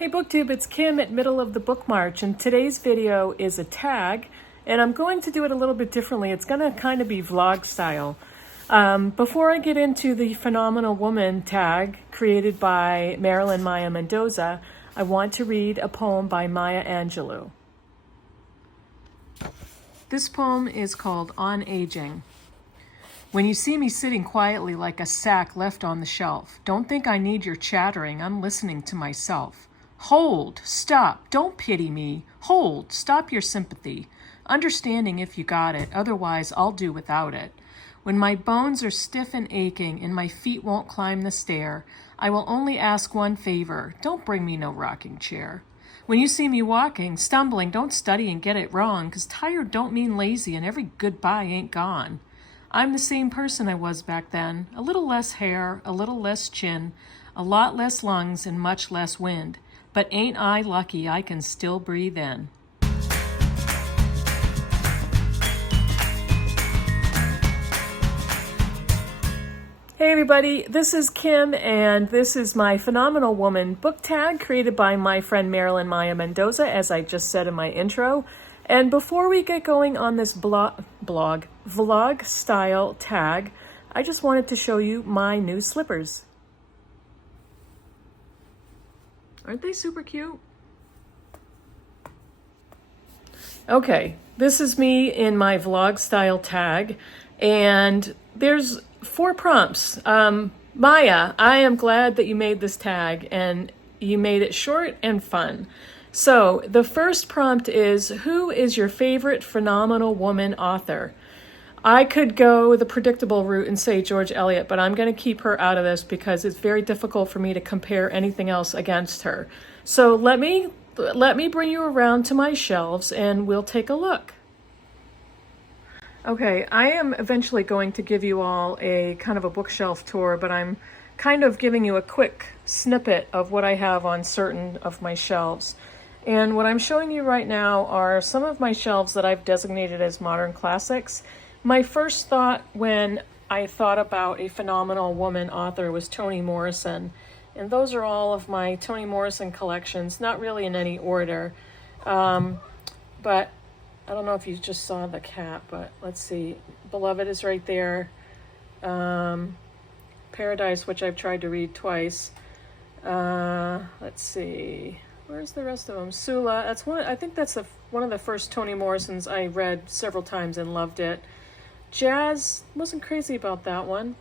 Hey BookTube, it's Kim at Middle of the Book March, and today's video is a tag, and I'm going to do it a little bit differently. It's going to kind of be vlog style. Before I get into the Phenomenal Woman tag created by Marilyn Maya Mendoza, I want to read a poem by Maya Angelou. This poem is called On Aging. When you see me sitting quietly like a sack left on the shelf, don't think I need your chattering, I'm listening to myself. Hold, stop, don't pity me. Hold, stop your sympathy. Understanding if you got it, otherwise I'll do without it. When my bones are stiff and aching and my feet won't climb the stair, I will only ask one favor, don't bring me no rocking chair. When you see me walking, stumbling, don't study and get it wrong, 'cause tired don't mean lazy and every goodbye ain't gone. I'm the same person I was back then, a little less hair, a little less chin, a lot less lungs and much less wind. But ain't I lucky I can still breathe in. Hey everybody, this is Kim, and this is my Phenomenal Woman book tag created by my friend Marilyn Maya Mendoza, as I just said in my intro. And before we get going on this vlog style tag, I just wanted to show you my new slippers. Aren't they super cute? Okay, this is me in my vlog style tag, and there's 4 prompts. Maya, I am glad that you made this tag, and you made it short and fun. So the first prompt is, who is your favorite Phenomenal Woman author? I could go the predictable route and say George Eliot, but I'm going to keep her out of this because it's very difficult for me to compare anything else against her. So let me bring you around to my shelves and we'll take a look. Okay, I am eventually going to give you all a kind of a bookshelf tour, but I'm kind of giving you a quick snippet of what I have on certain of my shelves. And what I'm showing you right now are some of my shelves that I've designated as modern classics. My first thought when I thought about a Phenomenal Woman author was Toni Morrison. And those are all of my Toni Morrison collections, not really in any order. But I don't know if you just saw the cat, but let's see. Beloved is right there. Paradise, which I've tried to read twice. Let's see. Where's the rest of them? Sula. That's one. I think that's one of the first Toni Morrisons I read several times and loved it. Jazz, wasn't crazy about that one.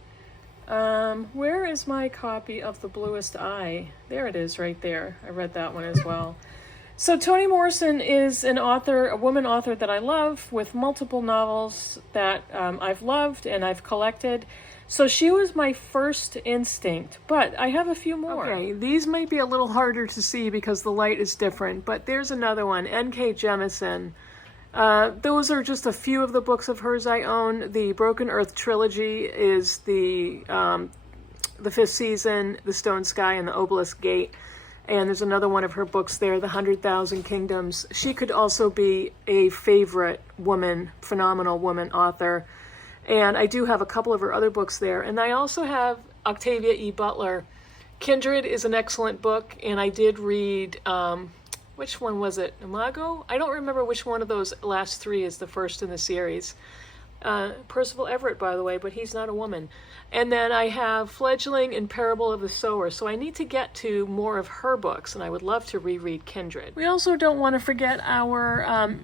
Where is my copy of The Bluest Eye? There it is right there. I read that one as well. So Toni Morrison is an author, a woman author that I love, with multiple novels that I've loved and I've collected. So she was my first instinct, but I have a few more. Okay, these might be a little harder to see because the light is different, but there's another one, N.K. Jemisin. Those are just a few of the books of hers I own. The Broken Earth trilogy is the 5th season, The Stone Sky, and The Obelisk Gate. And there's another one of her books there, The 100,000 Kingdoms. She could also be a favorite woman, Phenomenal Woman author. And I do have a couple of her other books there. And I also have Octavia E. Butler. Kindred is an excellent book, and I did read, which one was it? Imago? I don't remember which one of those last 3 is the first in the series. Percival Everett, by the way, but he's not a woman. And then I have Fledgling and Parable of the Sower, so I need to get to more of her books, and I would love to reread Kindred. We also don't want to forget our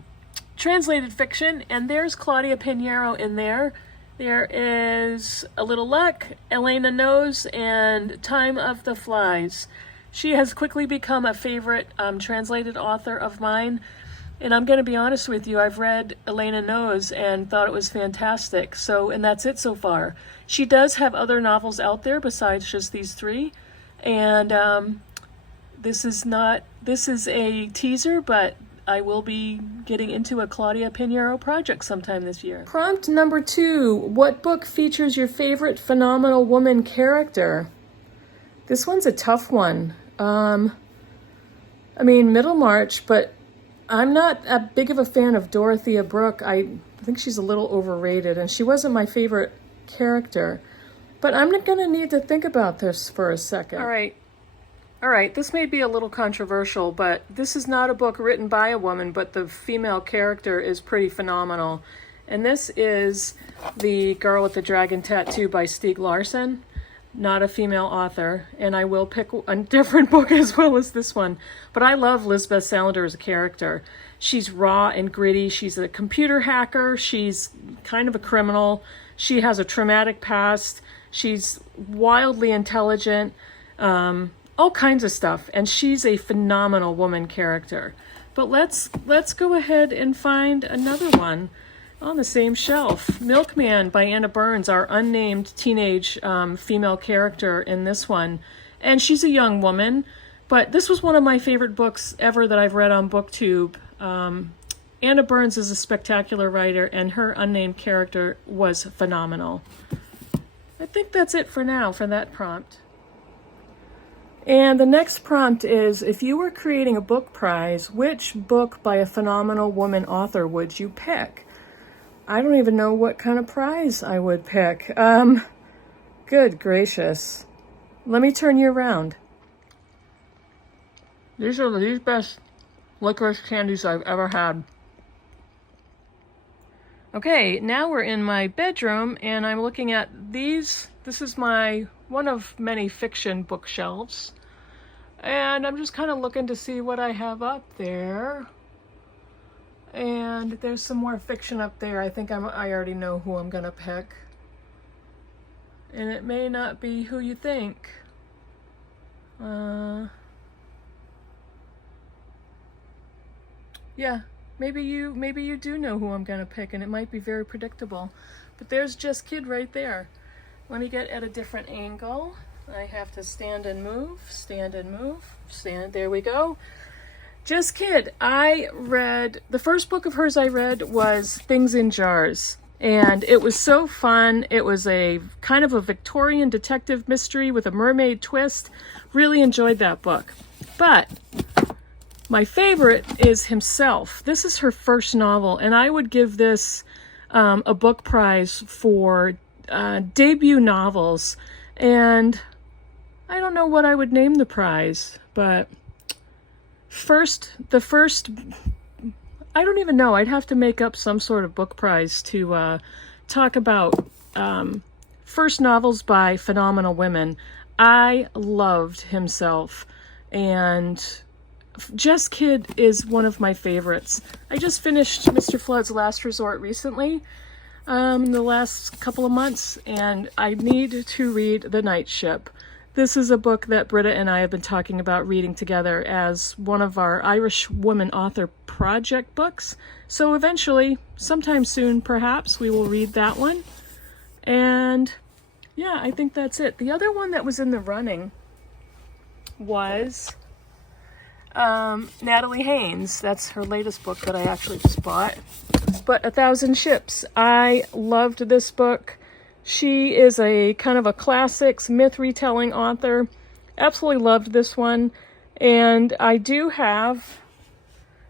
translated fiction, and there's Claudia Pinheiro in there. There is A Little Luck, Elena Knows, and Time of the Flies. She has quickly become a favorite translated author of mine. And I'm going to be honest with you, I've read Elena Knows and thought it was fantastic. And that's it so far. She does have other novels out there besides just these 3. And this is a teaser, but I will be getting into a Claudia Pinheiro project sometime this year. Prompt number 2, what book features your favorite Phenomenal Woman character? This one's a tough one. I mean, Middlemarch, but I'm not a big of a fan of Dorothea Brooke. I think she's a little overrated, and she wasn't my favorite character. But I'm going to need to think about this for a second. All right. All right, this may be a little controversial, but this is not a book written by a woman, but the female character is pretty phenomenal. And this is The Girl with the Dragon Tattoo by Stieg Larsson, not a female author. And I will pick a different book as well as this one. But I love Lisbeth Salander as a character. She's raw and gritty. She's a computer hacker. She's kind of a criminal. She has a traumatic past. She's wildly intelligent. All kinds of stuff, and she's a phenomenal woman character. But let's go ahead and find another one on the same shelf. Milkman by Anna Burns, our unnamed teenage female character in this one. And she's a young woman, but this was one of my favorite books ever that I've read on BookTube. Anna Burns is a spectacular writer, and her unnamed character was phenomenal. I think that's it for now for that prompt. And the next prompt is, if you were creating a book prize, which book by a phenomenal woman author would you pick? I don't even know what kind of prize I would pick. Good gracious. Let me turn you around. These are the best licorice candies I've ever had. Okay, now we're in my bedroom and I'm looking at these. This is my one of many fiction bookshelves. And I'm just kind of looking to see what I have up there. And there's some more fiction up there. I think I already know who I'm gonna pick. And it may not be who you think. Yeah, maybe you do know who I'm gonna pick, and it might be very predictable. But there's Just Kid right there. Let me get at a different angle. I have to stand and move, there we go. Just Kid, the first book of hers I read was Things in Jars, and it was so fun. It was a kind of a Victorian detective mystery with a mermaid twist. Really enjoyed that book. But my favorite is Himself. This is her first novel, and I would give this a book prize for debut novels. And I don't know what I would name the prize, but the first, I don't even know. I'd have to make up some sort of book prize to talk about first novels by phenomenal women. I loved Himself, and Just Kid is one of my favorites. I just finished Mr. Flood's Last Resort recently, in the last couple of months, and I need to read The Night Ship. This is a book that Britta and I have been talking about reading together as one of our Irish Woman Author Project books. So eventually, sometime soon perhaps, we will read that one. And yeah, I think that's it. The other one that was in the running was Natalie Haynes. That's her latest book that I actually just bought. But 1,000 Ships. I loved this book. She is a kind of a classics myth retelling author. Absolutely loved this one. And I do have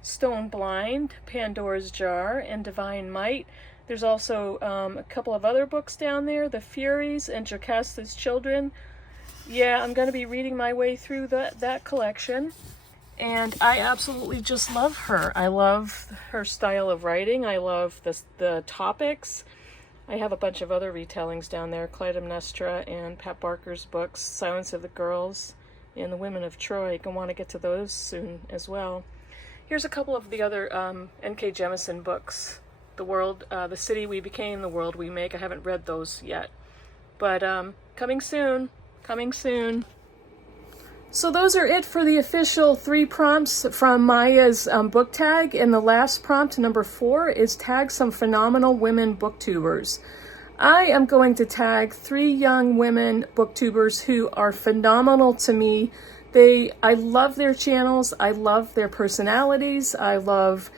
Stone Blind, Pandora's Jar, and Divine Might. There's also a couple of other books down there, The Furies and Jocasta's Children. Yeah, I'm going to be reading my way through that collection. And I absolutely just love her. I love her style of writing. I love the topics. I have a bunch of other retellings down there, Clytemnestra and Pat Barker's books, Silence of the Girls and The Women of Troy. I want to get to those soon as well. Here's a couple of the other N.K. Jemisin books. The City We Became, The World We Make. I haven't read those yet. But coming soon. So those are it for the official 3 prompts from Maya's book tag. And the last prompt, number 4, is tag some phenomenal women booktubers. I am going to tag 3 young women booktubers who are phenomenal to me. I love their channels. I love their personalities. I love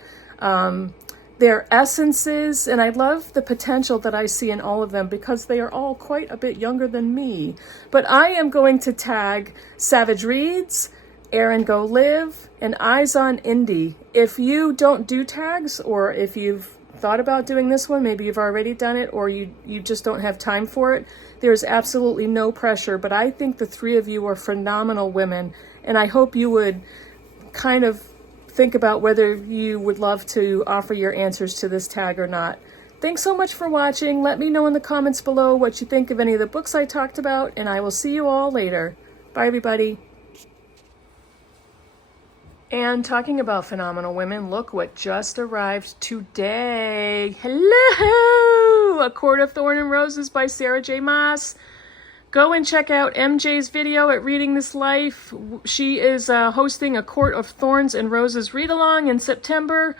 their essences, and I love the potential that I see in all of them because they are all quite a bit younger than me. But I am going to tag Savage Reads, Erin Go Live, and Eyes on Indie. If you don't do tags, or if you've thought about doing this one, maybe you've already done it, or you just don't have time for it, there's absolutely no pressure. But I think the 3 of you are phenomenal women, and I hope you would kind of think about whether you would love to offer your answers to this tag or not. Thanks so much for watching. Let me know in the comments below what you think of any of the books I talked about, and I will see you all later. Bye, everybody. And talking about phenomenal women, look what just arrived today. Hello! A Court of Thorn and Roses by Sarah J. Maas. Go and check out MJ's video at Reading This Life. She is hosting a Court of Thorns and Roses read-along in September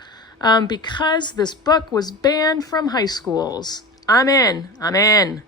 because this book was banned from high schools. I'm in.